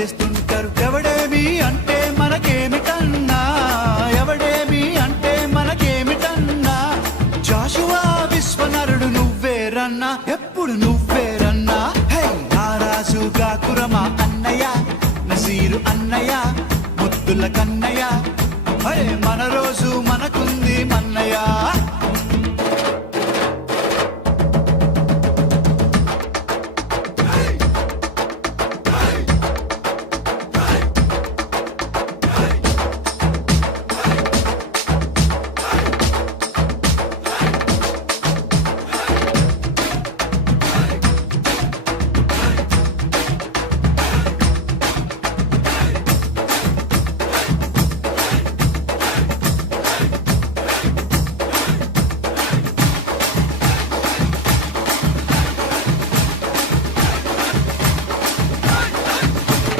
చేస్తుంటారు. ఎవడేమి అంటే మనకేమిటన్నా, ఎవడేమి అంటే మనకేమిటన్నా. జాషువా విశ్వనరుడు నువ్వేరన్నా, ఎప్పుడు నువ్వేరన్నా. హే రారాజు గాకురమా అన్నయ్య, నసీరు అన్నయ్య, ముద్దుల కన్నయ్య. అరే మన రోజు మనకుంది మన్నయ్య.